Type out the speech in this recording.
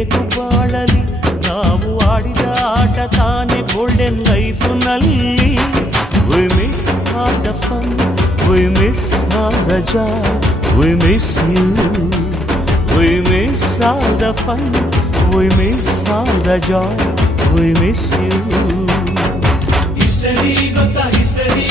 ಬೇಕು ಬಾಳಲಿ ನಾವು ಆಡಿದ ಆಟ ತಾನೆ golden ಲೈಫ್ನಲ್ಲಿ. We miss all the fun, we miss all the joy, we miss you. We miss all the fun, we miss all the joy, we miss you. History ಗೊತ್ತಾ history